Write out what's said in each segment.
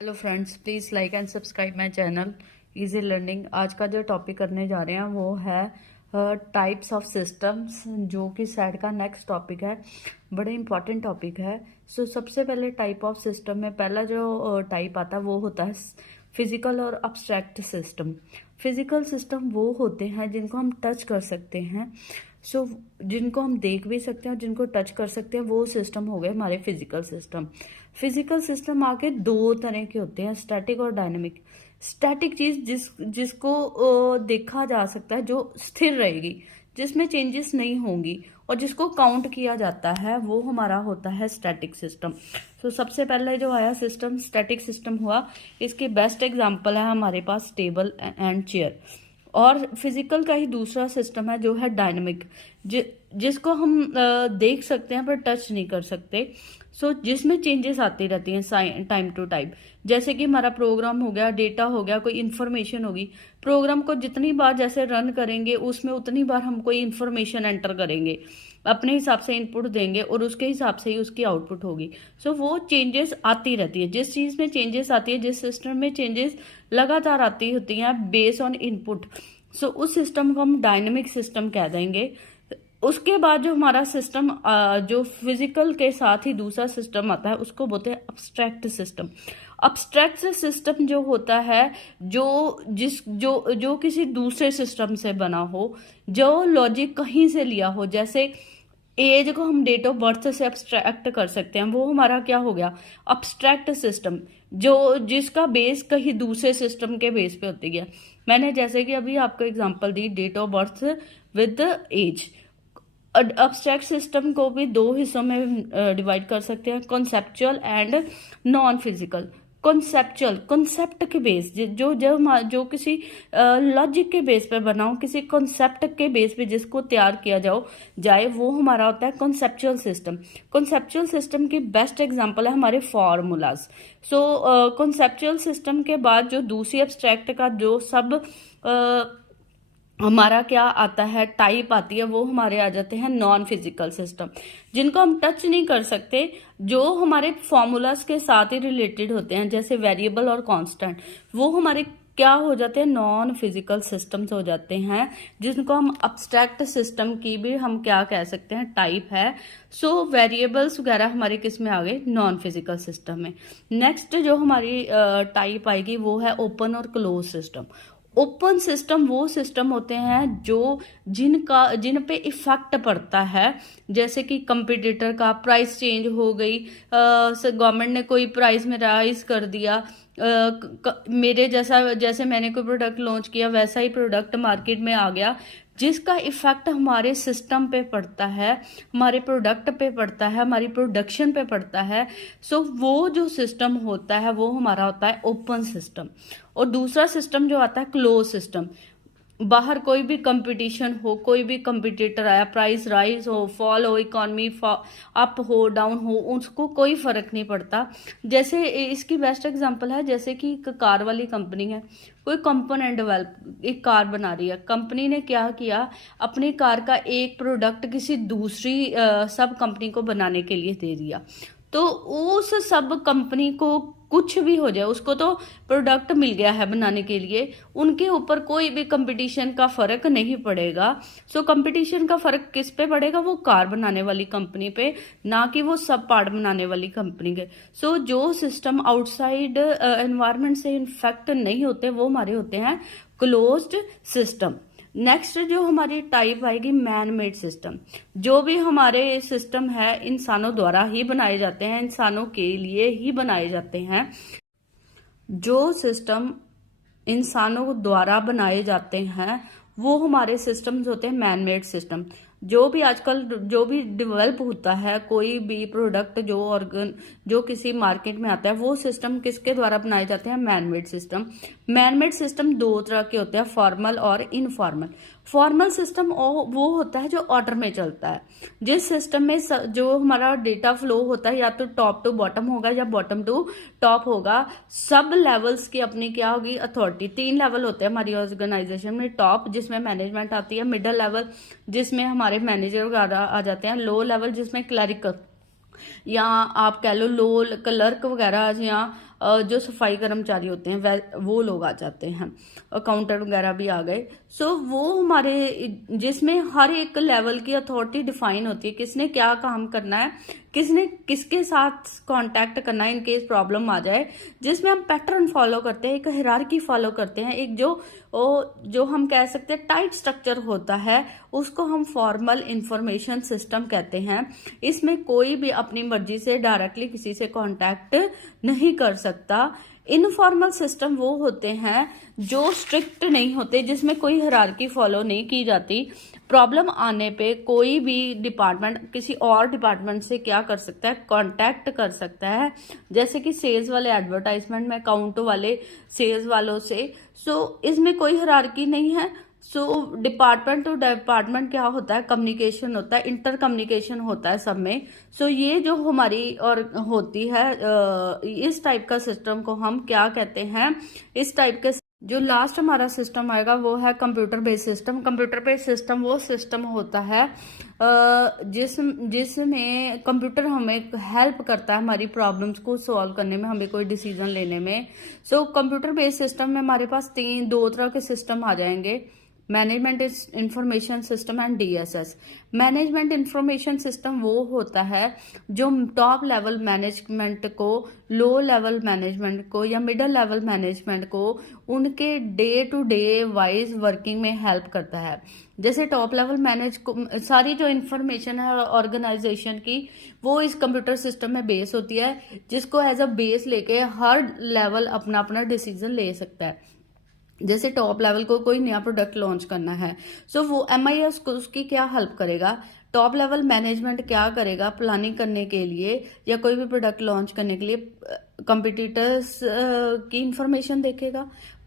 Hello friends, please like and subscribe my channel easy learning. आज का जो topic करने जा रहे हैं वो है टाइप्स ऑफ सिस्टम्स, जो कि सेट का नेक्स्ट टॉपिक है। बड़े इंपॉर्टेंट टॉपिक है। सबसे पहले टाइप ऑफ सिस्टम में पहला जो टाइप आता है वो होता है फिजिकल और अब्स्ट्रैक्ट सिस्टम। फिजिकल सिस्टम वो होते हैं जिनको हम टच कर सकते हैं। जिनको हम देख भी सकते हैं और जिनको टच कर सकते हैं, वो सिस्टम हो गए हमारे फिजिकल सिस्टम। फिजिकल सिस्टम आके दो तरह के होते हैं, स्टैटिक और डायनेमिक। स्टैटिक चीज जिसको देखा जा सकता है, जो स्थिर रहेगी, जिसमें चेंजेस नहीं होंगी और जिसको काउंट किया जाता है, वो हमारा होता है स्टैटिक सिस्टम। सबसे पहले जो आया सिस्टम स्टैटिक सिस्टम हुआ, इसकी बेस्ट एग्जांपल है हमारे पास टेबल एंड चेयर। और फिजिकल का ही दूसरा सिस्टम है जो है डायनेमिक, जिसको हम देख सकते हैं पर टच नहीं कर सकते। जिसमें चेंजेस आती रहती हैं टाइम टू टाइम। जैसे कि हमारा प्रोग्राम हो गया, डेटा हो गया, कोई इन्फॉर्मेशन होगी। प्रोग्राम को जितनी बार जैसे रन करेंगे, उसमें उतनी बार हम कोई इन्फॉर्मेशन एंटर करेंगे, अपने हिसाब से इनपुट देंगे और उसके हिसाब से ही उसकी आउटपुट होगी। वो चेंजेस आती रहती है। जिस चीज़ में चेंजेस आती है, जिस सिस्टम में चेंजेस लगातार आती होती हैं बेस ऑन इनपुट, उस सिस्टम को हम डायनेमिक सिस्टम कह देंगे। उसके बाद जो हमारा सिस्टम जो फिजिकल के साथ ही दूसरा सिस्टम आता है, उसको बोलते हैं अब्स्ट्रैक्ट सिस्टम। अब्स्ट्रैक्ट सिस्टम जो होता है, जो किसी दूसरे सिस्टम से बना हो, जो लॉजिक कहीं से लिया हो। जैसे एज को हम डेट ऑफ बर्थ से अब्स्ट्रैक्ट कर सकते हैं, वो हमारा क्या हो गया, अब्स्ट्रैक्ट सिस्टम, जिसका बेस कहीं दूसरे सिस्टम के बेस पे होती है। मैंने जैसे कि अभी आपको एग्जांपल दी, date of birth with age. Abstract system को भी दो हिस्सों में डिवाइड कर सकते हैं, conceptual and non physical. Conceptual, concept के बेस, जो किसी लॉजिक के बेस पे बना हो, किसी कॉन्सेप्ट के बेस पे जिसको तैयार किया जाए, वो हमारा होता है कॉन्सेप्चुअल सिस्टम। कॉन्सेप्चुअल सिस्टम की बेस्ट एग्जांपल है हमारे फॉर्मूलाज। कॉन्सेप्चुअल सिस्टम के बाद जो दूसरी एब्स्ट्रैक्ट का जो सब हमारा क्या आता है, टाइप आती है, वो हमारे आ जाते हैं नॉन फिजिकल सिस्टम, जिनको हम टच नहीं कर सकते, जो हमारे फॉर्मूलाज के साथ ही रिलेटेड होते हैं, जैसे वेरिएबल और कांस्टेंट। वो हमारे क्या हो जाते हैं, नॉन फिजिकल सिस्टम्स हो जाते हैं, जिनको हम अब्स्ट्रैक्ट सिस्टम की भी हम क्या कह सकते हैं, टाइप है। वेरिएबल्स वगैरह हमारे किस में आ गए, नॉन फिजिकल सिस्टम में। नेक्स्ट जो हमारी टाइप आएगी वो है ओपन और क्लोज सिस्टम। ओपन सिस्टम वो सिस्टम होते हैं जिन पे इफेक्ट पड़ता है, जैसे कि कंपटीटर का प्राइस चेंज हो गई, गवर्नमेंट ने कोई प्राइस में राइज कर दिया, मेरे जैसे मैंने कोई प्रोडक्ट लॉन्च किया, वैसा ही प्रोडक्ट मार्केट में आ गया, जिसका इफेक्ट हमारे सिस्टम पे पड़ता है, हमारे प्रोडक्ट पे पड़ता है, हमारी प्रोडक्शन पे पड़ता है। वो जो सिस्टम होता है वो हमारा होता है ओपन सिस्टम। और दूसरा सिस्टम जो आता है क्लोज सिस्टम। बाहर कोई भी कंपटीशन हो, कोई भी कंपटीटर आया, प्राइस राइज हो, फॉल हो, इकोनॉमी अप हो, डाउन हो, उसको कोई फर्क नहीं पड़ता। जैसे इसकी बेस्ट एग्जांपल है, जैसे कि एक कार वाली कंपनी है, कोई कंपोनेंट डेवलप एक कार बना रही है। कंपनी ने क्या किया, अपनी कार का एक प्रोडक्ट किसी दूसरी सब कंपनी को बनाने के लिए दे दिया। तो उस सब कंपनी को कुछ भी हो जाए, उसको तो प्रोडक्ट मिल गया है बनाने के लिए, उनके ऊपर कोई भी कंपटीशन का फर्क नहीं पड़ेगा। कंपटीशन का फर्क किस पे पड़ेगा, वो कार बनाने वाली कंपनी पे, ना कि वो सब पार्ट बनाने वाली कंपनी के। जो सिस्टम आउटसाइड एनवायरनमेंट से इन्फेक्ट नहीं होते, वो हमारे होते हैं क्लोज्ड सिस्टम। नेक्स्ट जो हमारी टाइप आएगी मैन मेड सिस्टम। जो भी हमारे सिस्टम है इंसानों द्वारा ही बनाए जाते हैं, इंसानों के लिए ही बनाए जाते हैं। जो सिस्टम इंसानों द्वारा बनाए जाते हैं वो हमारे सिस्टम्स होते हैं मैन मेड सिस्टम। जो भी आजकल जो भी डेवलप होता है, कोई भी प्रोडक्ट जो किसी मार्केट में आता है, वो सिस्टम किसके द्वारा बनाए जाते हैं, man made system. Man made system दो तरह के होते हैं, फॉर्मल और इनफॉर्मल। फॉर्मल सिस्टम वो होता है जो ऑर्डर में चलता है, जिस सिस्टम में जो हमारा डेटा फ्लो होता है, या तो टॉप टू बॉटम होगा या बॉटम टू टॉप होगा। सब लेवल्स की अपनी क्या होगी, अथॉरिटी। 3 लेवल होते हैं हमारी ऑर्गेनाइजेशन में, टॉप जिसमें मैनेजमेंट आती है, मिडिल लेवल जिसमें हमारे मैनेजर वगैरह आ जाते हैं, लो लेवल जिसमें क्लरिकल या आप कह लो लो क्लर्क वगैरह या जो सफाई कर्मचारी होते हैं वो लोग आ जाते हैं, अकाउंटेंट वगैरह भी आ गए। सो वो हमारे जिसमें हर एक लेवल की अथॉरिटी डिफाइन होती है, किसने क्या काम करना है, किसने किसके साथ कांटेक्ट करना है इन केस प्रॉब्लम आ जाए, जिसमें हम पैटर्न फॉलो करते हैं, एक हायरार्की फॉलो करते हैं, एक जो हम कह सकते हैं टाइट स्ट्रक्चर होता है, उसको हम फॉर्मल इंफॉर्मेशन सिस्टम कहते हैं। इसमें कोई भी अपनी मर्जी से डायरेक्टली किसी से कांटेक्ट नहीं कर सकता। इनफॉर्मल सिस्टम वो होते हैं जो स्ट्रिक्ट नहीं होते, जिसमें कोई हायरार्की फॉलो नहीं की जाती। प्रॉब्लम आने पे कोई भी डिपार्टमेंट किसी और डिपार्टमेंट से क्या कर सकता है, कांटेक्ट कर सकता है। जैसे कि सेल्स वाले एडवर्टाइजमेंट में अकाउंट वाले सेल्स वालों से। सो इसमें कोई हायरार्की नहीं है। सो डिपार्टमेंट टू डिपार्टमेंट क्या होता है, कम्युनिकेशन होता है, इंटर कम्युनिकेशन होता है सब में। सो ये जो हमारी और होती है इस टाइप का सिस्टम को हम क्या कहते हैं, इस टाइप के जो लास्ट हमारा सिस्टम आएगा वो है computer based system. Computer based system वो सिस्टम होता है जिसमें कंप्यूटर हमें हेल्प करता है हमारी प्रॉब्लम्स को सॉल्व करने में, हमें कोई डिसीजन लेने में। सो कंप्यूटर बेस्ड सिस्टम में हमारे पास दो तरह के सिस्टम आ जाएंगे, management information system and DSS. Management information system वो होता है जो टॉप लेवल मैनेजमेंट को, लो लेवल मैनेजमेंट को या मिडिल लेवल मैनेजमेंट को उनके day to day wise working में हेल्प करता है। जैसे टॉप लेवल मैनेज को सारी जो इंफॉर्मेशन है ऑर्गेनाइजेशन की वो इस कंप्यूटर सिस्टम में बेस होती है, जिसको एज अ बेस लेके हर लेवल अपना अपना डिसीजन ले सकता है। जैसे टॉप लेवल को कोई नया प्रोडक्ट लॉन्च करना है, सो वो MIS को उसकी क्या हेल्प करेगा, टॉप लेवल मैनेजमेंट क्या करेगा प्लानिंग करने के लिए या कोई भी प्रोडक्ट लॉन्च करने के लिए, कंपटीटर्स की इंफॉर्मेशन देखेगा,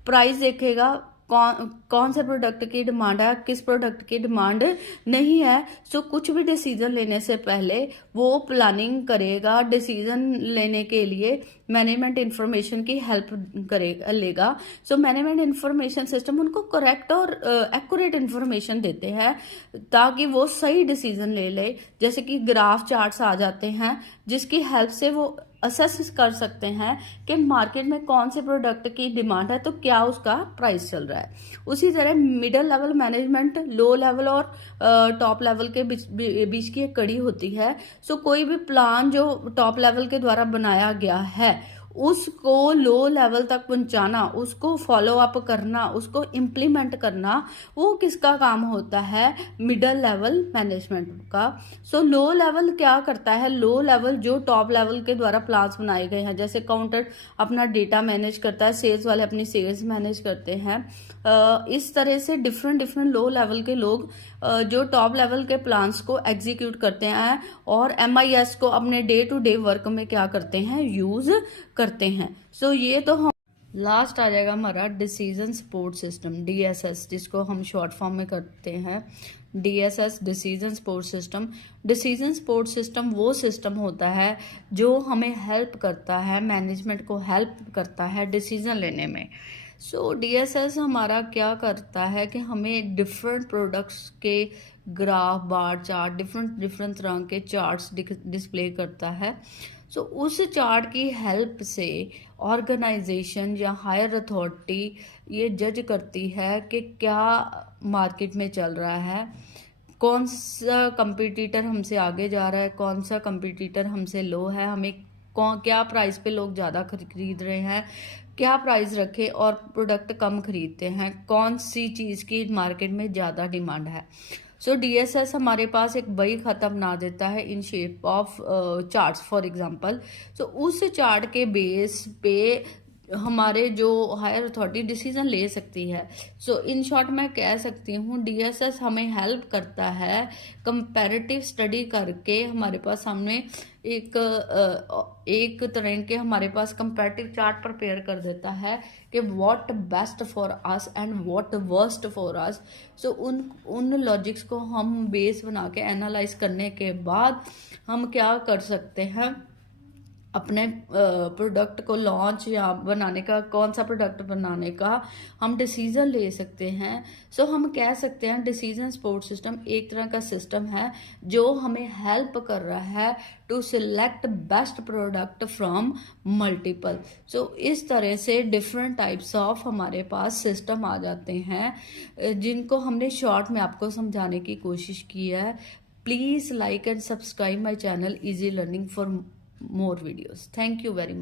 प्राइस देखेगा, कौन से प्रोडक्ट की डिमांड है, किस प्रोडक्ट की डिमांड नहीं है। सो कुछ भी डिसीजन लेने से पहले वो प्लानिंग करेगा, डिसीजन लेने के लिए मैनेजमेंट इंफॉर्मेशन की हेल्प लेगा। सो मैनेजमेंट इंफॉर्मेशन सिस्टम उनको करेक्ट और एक्यूरेट इंफॉर्मेशन देते हैं ताकि वो सही डिसीजन ले। जैसे कि ग्राफ चार्ट्स आ जाते हैं जिसकी हेल्प से वो असेस कर सकते हैं कि मार्केट में कौन से प्रोडक्ट की डिमांड है तो क्या उसका प्राइस चल रहा है। उसी तरह middle level management low level और टॉप लेवल के बीच की एक कड़ी होती है। सो कोई भी प्लान जो टॉप लेवल के द्वारा बनाया गया है उसको लो लेवल तक पहुंचाना, उसको फॉलो अप करना, उसको इम्प्लीमेंट करना, वो किसका काम होता है, मिडिल लेवल मैनेजमेंट का। सो लो लेवल क्या करता है, लो लेवल जो टॉप लेवल के द्वारा प्लान्स बनाए गए हैं, जैसे काउंटर अपना डेटा मैनेज करता है, सेल्स वाले अपनी सेल्स मैनेज करते हैं। इस तरह से डिफरेंट लो लेवल के लोग जो टॉप लेवल के प्लान्स को एग्जीक्यूट करते हैं और MIS को अपने डे टू डे वर्क में क्या करते हैं, यूज करते हैं। सो ये तो हम लास्ट आ जाएगा हमारा डिसीजन सपोर्ट सिस्टम DSS, जिसको हम शॉर्ट फॉर्म में करते हैं DSS, decision support system. Decision support system वो सिस्टम होता है जो हमें हेल्प करता है, मैनेजमेंट को हेल्प करता है डिसीजन लेने में। सो DSS हमारा क्या करता है कि हमें डिफरेंट प्रोडक्ट्स के ग्राफ, बार चार्ट, डिफरेंट तरह के चार्ट्स डिस्प्ले करता है। सो उस चार्ट की हेल्प से ऑर्गेनाइजेशन या हायर अथॉरिटी ये जज करती है कि क्या मार्केट में चल रहा है, कौन सा कंपटीटर हमसे आगे जा रहा है, कौन सा कंपटीटर हमसे लो है, हमें क्या प्राइस पे लोग ज़्यादा खरीद रहे हैं, क्या प्राइस रखे और प्रोडक्ट कम खरीदते हैं, कौन सी चीज़ की मार्केट में ज़्यादा डिमांड है। सो DSS हमारे पास एक बही खाता बना देता है in shape of charts for example. So उस चार्ट के बेस पे हमारे जो हायर अथॉरिटी डिसीजन ले सकती है। सो इन शॉर्ट मैं कह सकती हूँ DSS हमें हेल्प करता है कंपैरेटिव स्टडी करके, हमारे पास सामने एक तरह के हमारे पास कंपैरेटिव चार्ट प्रिपेयर कर देता है कि what best for us and what worst for us. So उन लॉजिक्स को हम बेस बना के एनालाइज करने के बाद हम क्या कर सकते हैं, अपने प्रोडक्ट को लॉन्च या बनाने का, कौन सा प्रोडक्ट बनाने का हम डिसीजन ले सकते हैं। सो हम कह सकते हैं डिसीजन सपोर्ट सिस्टम एक तरह का सिस्टम है जो हमें हेल्प कर रहा है to select best product from multiple. So इस तरह से डिफरेंट टाइप्स ऑफ हमारे पास सिस्टम आ जाते हैं जिनको हमने शॉर्ट में आपको समझाने की कोशिश की है। Please like and subscribe my channel easy learning for more videos. Thank you very much.